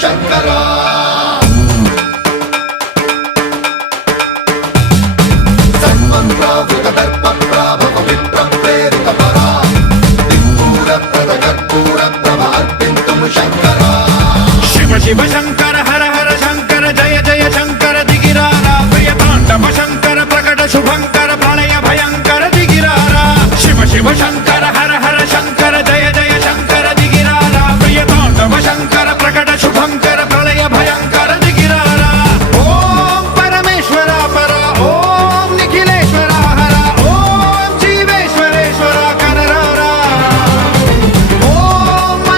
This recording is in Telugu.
శంకరా సన్మన్రావృత దర్ప ప్రాభవ విప్ర ప్రేరిత పరా దిక్పూర ప్రద కర్పూర ప్రభ అర్పింతుము శంకరా శివ శివ శంకర